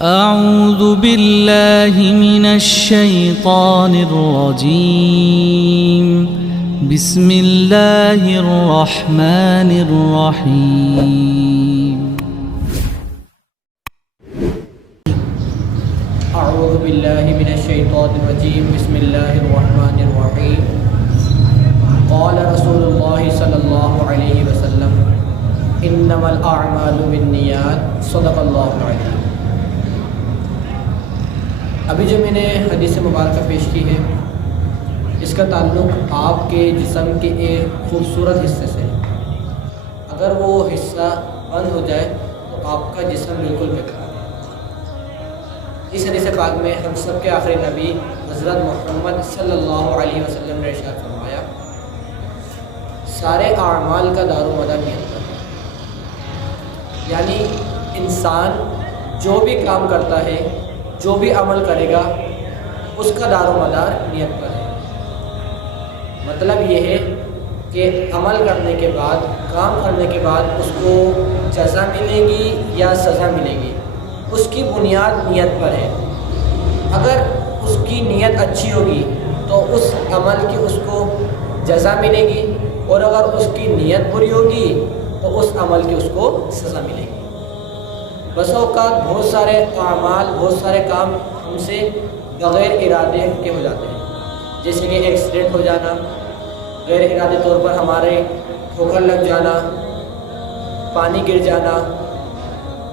أعوذ بالله من الشيطان الرجيم بسم الله الرحمن الرحيم اعوذ باللہ من الشیطان الرجیم بسم اللہ الرحمن الرحیم قال رسول اللہ صلی اللہ علیہ وسلم انما الاعمال بالنیات صدق اللہ العظیم۔ ابھی جو میں نے حدیث مبارکہ پیش کی ہے اس کا تعلق آپ کے جسم کے ایک خوبصورت حصے سے ہے۔ اگر وہ حصہ بند ہو جائے تو آپ کا جسم بالکل بیکار ہے۔ اس حدیث پاک میں ہم سب کے آخری نبی حضرت محمد صلی اللہ علیہ وسلم نے ارشاد فرمایا سارے اعمال کا دار و مدار نیت پر ہے، یعنی انسان جو بھی کام کرتا ہے، جو بھی عمل کرے گا، اس کا دار و مدار نیت پر ہے۔ مطلب یہ ہے کہ عمل کرنے کے بعد، کام کرنے کے بعد اس کو جزا ملے گی یا سزا ملے گی، اس کی بنیاد نیت پر ہے۔ اگر اس کی نیت اچھی ہوگی تو اس عمل کی اس کو جزا ملے گی، اور اگر اس کی نیت بری ہوگی تو اس عمل کی اس کو سزا ملے گی۔ بس اوقات بہت سارے اعمال، بہت سارے کام ہم سے بغیر ارادے کے ہو جاتے ہیں، جیسے کہ ایکسیڈنٹ ہو جانا، غیر ارادی طور پر ہمارے ٹھوکر لگ جانا، پانی گر جانا،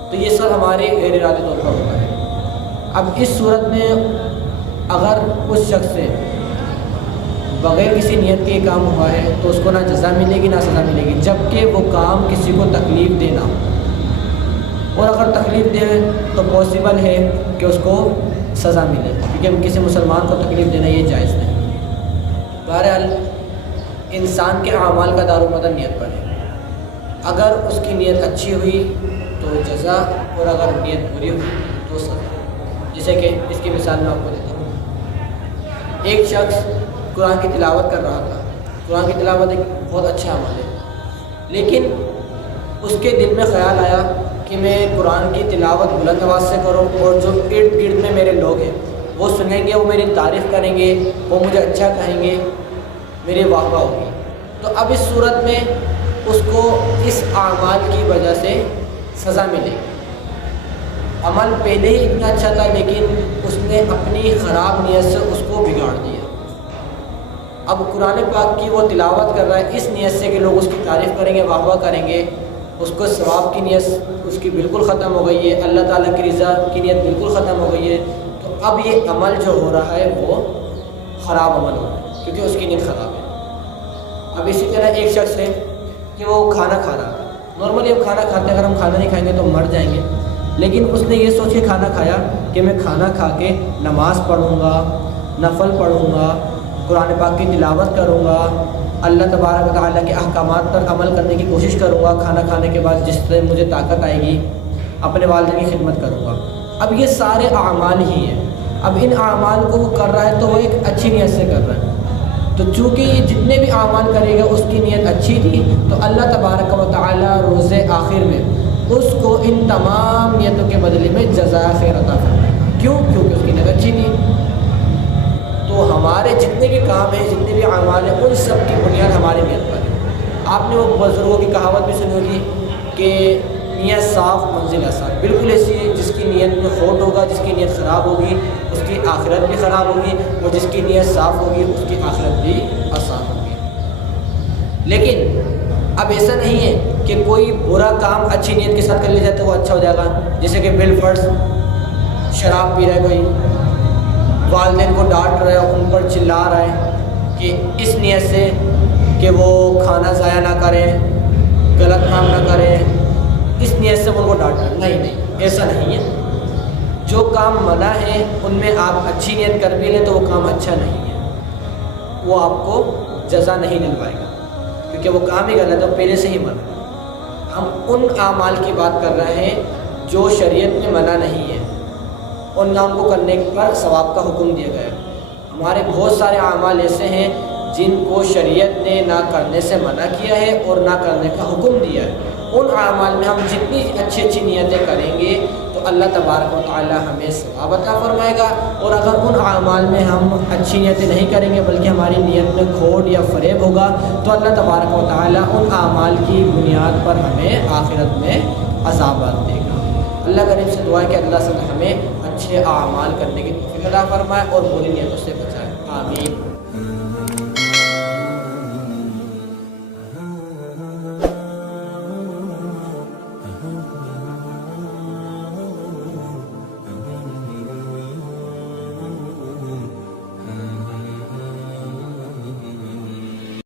تو یہ سب ہمارے غیر ارادی طور پر ہوتا ہے۔ اب اس صورت میں اگر اس شخص سے بغیر کسی نیت کے کام ہوا ہے تو اس کو نہ جزا ملے گی نہ سزا ملے گی، جبکہ وہ کام کسی کو تکلیف دینا ہو، اور اگر تکلیف دے تو پاسبل ہے کہ اس کو سزا ملے، کیونکہ کسی مسلمان کو تکلیف دینا یہ جائز نہیں۔ بہرحال انسان کے اعمال کا دار و مدار نیت پر ہے۔ اگر اس کی نیت اچھی ہوئی تو جزا، اور اگر نیت بری ہوئی تو سزا۔ جیسے کہ اس کی مثال میں آپ کو دیتا ہوں۔ ایک شخص قرآن کی تلاوت کر رہا تھا۔ قرآن کی تلاوت ایک بہت اچھا عمل ہے، لیکن اس کے دل میں خیال آیا کہ میں قرآن کی تلاوت بلند آواز سے کروں، اور جو ارد گرد میں میرے لوگ ہیں وہ سنیں گے، وہ میری تعریف کریں گے، وہ مجھے اچھا کہیں گے، میری واہ واہ ہوگی۔ تو اب اس صورت میں اس کو اس اعمال کی وجہ سے سزا ملے گی۔ عمل پہلے ہی اتنا اچھا تھا لیکن اس نے اپنی خراب نیت سے اس کو بگاڑ دیا۔ اب قرآن پاک کی وہ تلاوت کر رہا ہے اس نیت سے کہ لوگ اس کی تعریف کریں گے، واہ واہ کریں گے، اس کو ثواب کی نیت اس کی بالکل ختم ہو گئی ہے، اللہ تعالیٰ کی رضا کی نیت بالکل ختم ہو گئی ہے۔ تو اب یہ عمل جو ہو رہا ہے وہ خراب عمل ہو رہا ہے، کیونکہ اس کی نیت خراب ہے۔ اب اسی طرح ایک شخص ہے کہ وہ کھانا کھا رہا ہے۔ نارملی ہم کھانا کھاتے ہیں، اگر ہم کھانا نہیں کھائیں گے تو مر جائیں گے، لیکن اس نے یہ سوچ کے کھانا کھایا کہ میں کھانا کھا کے نماز پڑھوں گا، نفل پڑھوں گا، قرآن پاک کی تلاوت کروں گا، اللہ تبارک و تعالیٰ کے احکامات پر عمل کرنے کی کوشش کروں گا، کھانا کھانے کے بعد جس طرح مجھے طاقت آئے گی اپنے والدین کی خدمت کروں گا۔ اب یہ سارے اعمال ہی ہیں۔ اب ان اعمال کو وہ کر رہا ہے تو وہ ایک اچھی نیت سے کر رہا ہے، تو چونکہ یہ جتنے بھی اعمال کرے گا اس کی نیت اچھی تھی، تو اللہ تبارک و تعالیٰ روز آخر میں اس کو ان تمام نیتوں کے بدلے میں جزائے خیر عطا فرمائے گا۔ کیوں؟ کیونکہ اس کی نیت اچھی تھی۔ تو ہمارے جتنے بھی کام ہیں، جتنے بھی اعمال ہیں، ان سب کی بنیاد ہماری نیت پر ہے۔ آپ نے وہ بزرگوں کی کہاوت بھی سنی ہوگی کہ نیت صاف منزل آسان۔ بالکل ایسی ہے، جس کی نیت میں کھوٹ ہوگا، جس کی نیت خراب ہوگی اس کی آخرت بھی خراب ہوگی، اور جس کی نیت صاف ہوگی اس کی آخرت بھی آسان ہوگی۔ لیکن اب ایسا نہیں ہے کہ کوئی برا کام اچھی نیت کے ساتھ کر لیا جائے تو وہ اچھا ہو جائے گا۔ جیسے کہ بالفرض شراب پی رہا ہے کوئی، والدین کو ڈانٹ رہا ہے، ان پر چلا رہا ہے کہ اس نیت سے کہ وہ کھانا ضائع نہ کریں، غلط کام نہ کریں، اس نیت سے ان کو ڈانٹ رہا ہے۔ نہیں، ایسا نہیں ہے۔ جو کام منع ہے ان میں آپ اچھی نیت کر بھی لیں تو وہ کام اچھا نہیں ہے، وہ آپ کو جزا نہیں دلوائے گا، کیونکہ وہ کام ہی غلط ہے، پہلے سے ہی منع۔ ہم ان اعمال کی بات کر رہے ہیں جو شریعت میں منع نہیں ہے، ان کام کو کرنے پر ثواب کا حکم دیا گیا ہے۔ ہمارے بہت سارے اعمال ایسے ہیں جن کو شریعت نے نہ کرنے سے منع کیا ہے اور نہ کرنے کا حکم دیا ہے۔ ان اعمال میں ہم جتنی اچھی نیتیں کریں گے تو اللہ تبارک و تعالی ہمیں ثواب عطا فرمائے گا، اور اگر ان اعمال میں ہم اچھی نیتیں نہیں کریں گے بلکہ ہماری نیت میں کھوٹ یا فریب ہوگا تو اللہ تبارک و تعالی ان اعمال کی بنیاد پر ہمیں آخرت میں عذابات دے گا۔ اللہ کریم سے دعا ہے کہ اللہ سے ہمیں اچھے اعمال کرنے کی توفیق عطا فرمائے اور بری نیتوں سے بچائے، آمین۔